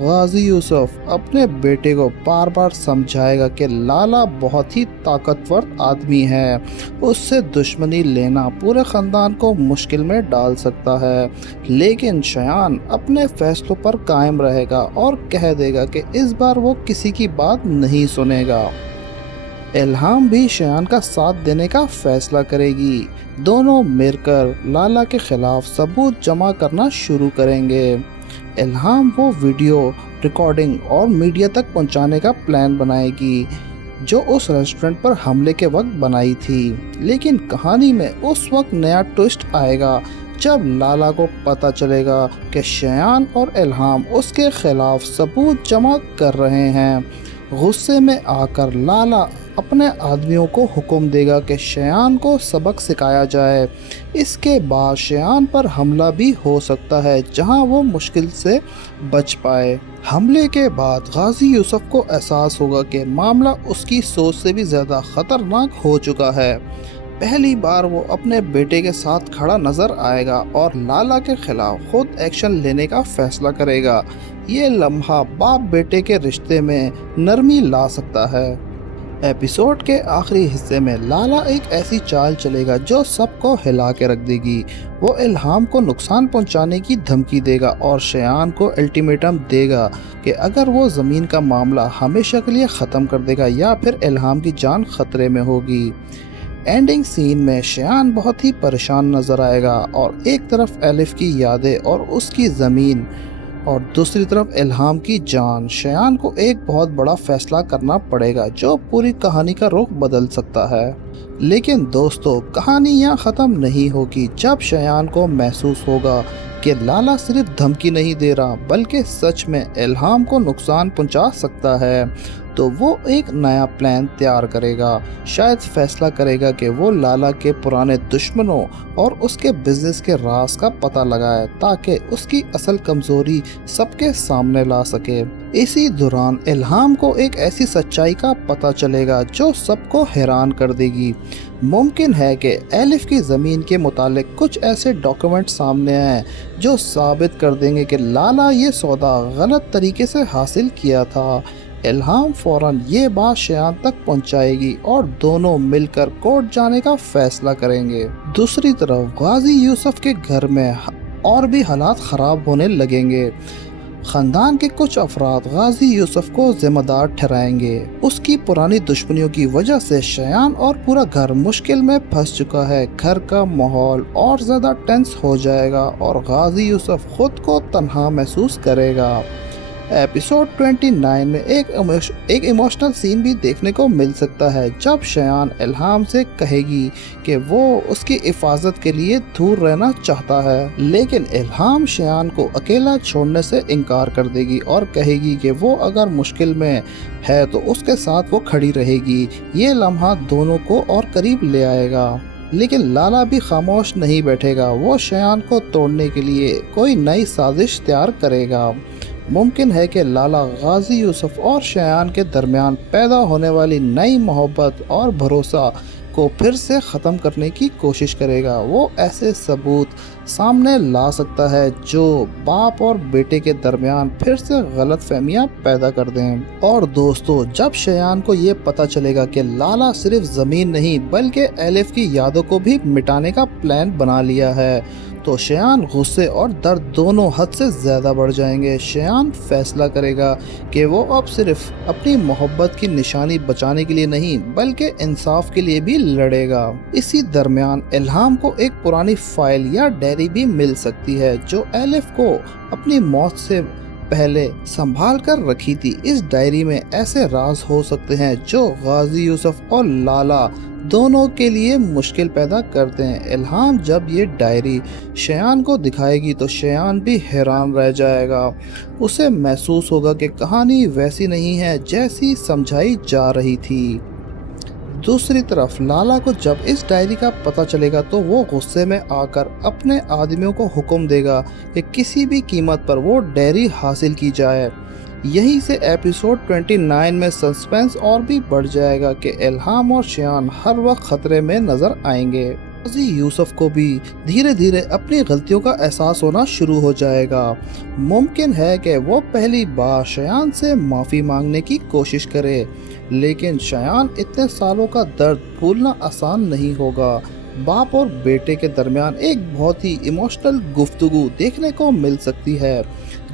गाजी यूसुफ अपने बेटे को बार बार समझाएगा कि लाला बहुत ही ताकतवर आदमी है, उससे दुश्मनी लेना पूरे ख़ानदान को मुश्किल में डाल सकता है। लेकिन शयान अपने फैसलों पर कायम रहेगा और कह देगा कि इस बार वो किसी की बात नहीं सुनेगा। इल्हाम भी शयान का साथ देने का फैसला करेगी। दोनों मिलकर लाला के खिलाफ सबूत जमा करना शुरू करेंगे। इल्हाम वो वीडियो रिकॉर्डिंग और मीडिया तक पहुंचाने का प्लान बनाएगी जो उस रेस्टोरेंट पर हमले के वक्त बनाई थी। लेकिन कहानी में उस वक्त नया ट्विस्ट आएगा जब लाला को पता चलेगा कि शयान और इल्हाम उसके खिलाफ सबूत जमा कर रहे हैं। गुस्से में आकर लाला अपने आदमियों को हुक्म देगा कि शयान को सबक सिखाया जाए। इसके बाद शयान पर हमला भी हो सकता है जहां वो मुश्किल से बच पाए। हमले के बाद गाजी यूसुफ को एहसास होगा कि मामला उसकी सोच से भी ज़्यादा ख़तरनाक हो चुका है। पहली बार वो अपने बेटे के साथ खड़ा नज़र आएगा और लाला के खिलाफ खुद एक्शन लेने का फैसला करेगा। ये लम्हा बाप बेटे के रिश्ते में नरमी ला सकता है। एपिसोड के आखिरी हिस्से में लाला एक ऐसी चाल चलेगा जो सबको हिला के रख देगी। वो इल्हाम को नुकसान पहुंचाने की धमकी देगा और शयान को अल्टीमेटम देगा कि अगर वो ज़मीन का मामला हमेशा के लिए ख़त्म कर देगा या फिर इल्हाम की जान ख़तरे में होगी। एंडिंग सीन में शयान बहुत ही परेशान नज़र आएगा और एक तरफ एलिफ की यादें और उसकी ज़मीन और दूसरी तरफ इल्हाम की जान। शयान को एक बहुत बड़ा फैसला करना पड़ेगा जो पूरी कहानी का रुख बदल सकता है। लेकिन दोस्तों, कहानी यहाँ ख़त्म नहीं होगी। जब शयान को महसूस होगा कि लाला सिर्फ धमकी नहीं दे रहा बल्कि सच में इल्हाम को नुकसान पहुंचा सकता है, तो वो एक नया प्लान तैयार करेगा। शायद फैसला करेगा कि वो लाला के पुराने दुश्मनों और उसके बिजनेस के राज का पता लगाए ताकि उसकी असल कमजोरी सबके सामने ला सके। इसी दौरान इल्हाम को एक ऐसी सच्चाई का पता चलेगा जो सबको हैरान कर देगी। मुमकिन है कि एलिफ की ज़मीन के मुतालिक कुछ ऐसे डॉक्यूमेंट सामने आए जो साबित कर देंगे कि लाला ये सौदा गलत तरीके से हासिल किया था। इल्हाम फ़ौरन ये बात शयान तक पहुंचाएगी और दोनों मिलकर कोर्ट जाने का फैसला करेंगे। दूसरी तरफ गाजी यूसुफ के घर में और भी हालात ख़राब होने लगेंगे। ख़ानदान के कुछ अफराद गाजी यूसुफ को ज़िम्मेदार ठहराएंगे। उसकी पुरानी दुश्मनियों की वजह से शयान और पूरा घर मुश्किल में फंस चुका है। घर का माहौल और ज़्यादा टेंस हो जाएगा और गाजी यूसुफ खुद को तन्हा महसूस करेगा। एपिसोड 29 में एक इमोशनल सीन भी देखने को मिल सकता है जब शयान इल्हाम से कहेगी कि वो उसकी हिफाजत के लिए दूर रहना चाहता है, लेकिन इल्हाम शयान को अकेला छोड़ने से इनकार कर देगी और कहेगी कि वो अगर मुश्किल में है तो उसके साथ वो खड़ी रहेगी। ये लम्हा दोनों को और करीब ले आएगा। लेकिन लाला भी खामोश नहीं बैठेगा। वो शयान को तोड़ने के लिए कोई नई साजिश तैयार करेगा। मुमकिन है कि लाला गाजी यूसुफ और शयान के दरमियान पैदा होने वाली नई मोहब्बत और भरोसा को फिर से ख़त्म करने की कोशिश करेगा। वो ऐसे सबूत सामने ला सकता है जो बाप और बेटे के दरमियान फिर से गलत फहमियाँ पैदा कर दें। और दोस्तों, जब शयान को ये पता चलेगा कि लाला सिर्फ ज़मीन नहीं बल्कि एलिफ की यादों को भी मिटाने का प्लान बना लिया है, तो शयान गुस्से और दर्द दोनों हद से ज़्यादा बढ़ जाएंगे। शयान फैसला करेगा कि वो अब सिर्फ अपनी मोहब्बत की निशानी बचाने के लिए नहीं बल्कि इंसाफ के लिए भी लड़ेगा। इसी दरमियान इल्हाम को एक पुरानी फाइल या डायरी भी मिल सकती है जो एलिफ को अपनी मौत से पहले संभाल कर रखी थी। इस डायरी में ऐसे राज हो सकते हैं जो गाजी यूसुफ और लाला दोनों के लिए मुश्किल पैदा करते हैं। इल्हाम जब ये डायरी शयान को दिखाएगी तो शयान भी हैरान रह जाएगा। उसे महसूस होगा कि कहानी वैसी नहीं है जैसी समझाई जा रही थी। दूसरी तरफ लाला को जब इस डायरी का पता चलेगा तो वो गुस्से में आकर अपने आदमियों को हुक्म देगा कि किसी भी कीमत पर वो डायरी हासिल की जाए। यहीं से एपिसोड 29 में सस्पेंस और भी बढ़ जाएगा कि इल्हाम और शयान हर वक्त खतरे में नजर आएंगे। गाजी यूसुफ को भी धीरे धीरे अपनी गलतियों का एहसास होना शुरू हो जाएगा। मुमकिन है कि वो पहली बार शयान से माफ़ी मांगने की कोशिश करे, लेकिन शयान इतने सालों का दर्द भूलना आसान नहीं होगा। बाप और बेटे के दरमियान एक बहुत ही इमोशनल गुफ्तगू देखने को मिल सकती है,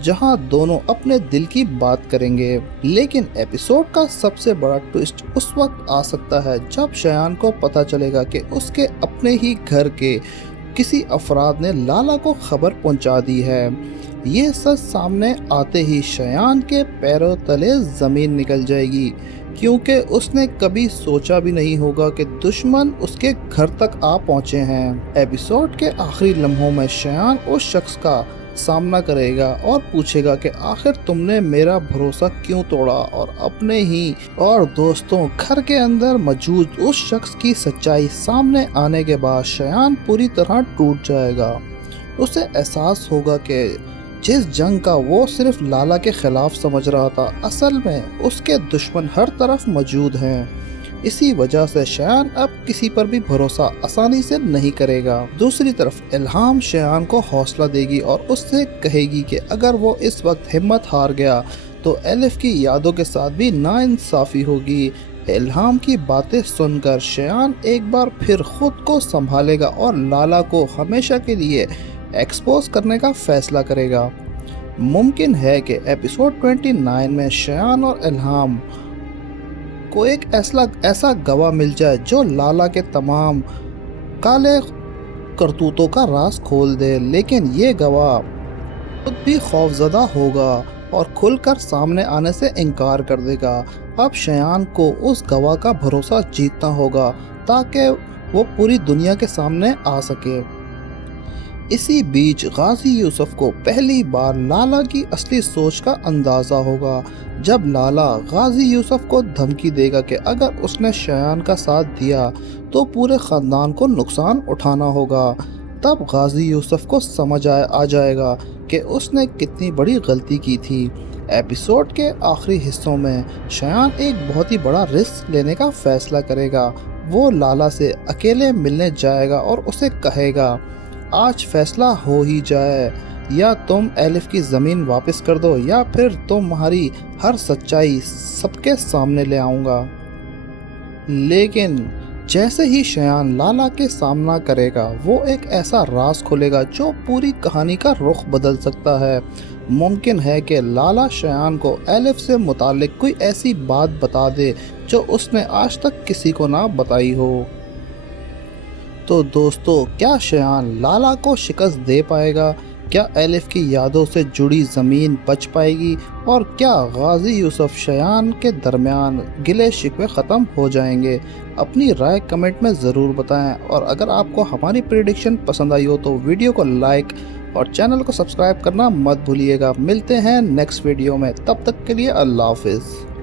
जहां दोनों अपने दिल की बात करेंगे। लेकिन एपिसोड का सबसे बड़ा ट्विस्ट उस वक्त आ सकता है जब शयान को पता चलेगा कि उसके अपने ही घर के किसी अफराद ने लाला को खबर पहुंचा दी है। ये सच सामने आते ही शयान के पैरों तले ज़मीन निकल जाएगी, क्योंकि उसने कभी सोचा भी नहीं होगा कि दुश्मन उसके घर तक आ पहुंचे हैं। एपिसोड के आखिरी लम्हों में शयान उस शख्स का सामना करेगा और पूछेगा कि आखिर तुमने मेरा भरोसा क्यों तोड़ा, और अपने ही और दोस्तों घर के अंदर मौजूद उस शख्स की सच्चाई सामने आने के बाद शयान पूरी तरह टूट जाएगा। उसे एहसास होगा कि जिस जंग का वो सिर्फ लाला के खिलाफ समझ रहा था, असल में उसके दुश्मन हर तरफ मौजूद हैं। इसी वजह से शयान अब किसी पर भी भरोसा आसानी से नहीं करेगा। दूसरी तरफ इल्हाम शयान को हौसला देगी और उससे कहेगी कि अगर वो इस वक्त हिम्मत हार गया तो एलिफ की यादों के साथ भी नाइंसाफ़ी होगी। इल्हाम की बातें सुनकर शयान एक बार फिर खुद को संभालेगा और लाला को हमेशा के लिए एक्सपोज करने का फैसला करेगा। मुमकिन है कि एपिसोड 29 में शयान और इल्हाम को एक ऐसा गवाह मिल जाए जो लाला के तमाम काले करतूतों का राज खोल दे, लेकिन ये गवाह खुद भी खौफजदा होगा और खुलकर सामने आने से इनकार कर देगा। अब शयान को उस गवाह का भरोसा जीतना होगा ताकि वो पूरी दुनिया के सामने आ सके। इसी बीच गाजी यूसुफ को पहली बार लाला की असली सोच का अंदाज़ा होगा, जब लाला गाजी यूसुफ को धमकी देगा कि अगर उसने शयान का साथ दिया तो पूरे ख़ानदान को नुकसान उठाना होगा। तब गाजी यूसुफ को समझ आ जाएगा कि उसने कितनी बड़ी गलती की थी। एपिसोड के आखिरी हिस्सों में शयान एक बहुत ही बड़ा रिस्क लेने का फ़ैसला करेगा। वो लाला से अकेले मिलने जाएगा और उसे कहेगा, आज फैसला हो ही जाए, या तुम एलिफ की ज़मीन वापस कर दो या फिर तुम्हारी हर सच्चाई सबके सामने ले आऊँगा। लेकिन जैसे ही शयान लाला के सामना करेगा, वो एक ऐसा राज खोलेगा जो पूरी कहानी का रुख बदल सकता है। मुमकिन है कि लाला शयान को एलिफ से मुतालिक कोई ऐसी बात बता दे जो उसने आज तक किसी को ना बताई हो। तो दोस्तों, क्या शयान लाला को शिकस्त दे पाएगा? क्या एलिफ की यादों से जुड़ी ज़मीन बच पाएगी? और क्या गाजी यूसुफ शयान के दरमियान गिले शिकवे ख़त्म हो जाएंगे? अपनी राय कमेंट में ज़रूर बताएं, और अगर आपको हमारी प्रेडिक्शन पसंद आई हो तो वीडियो को लाइक और चैनल को सब्सक्राइब करना मत भूलिएगा। मिलते हैं नेक्स्ट वीडियो में, तब तक के लिए अल्लाह हाफिज़।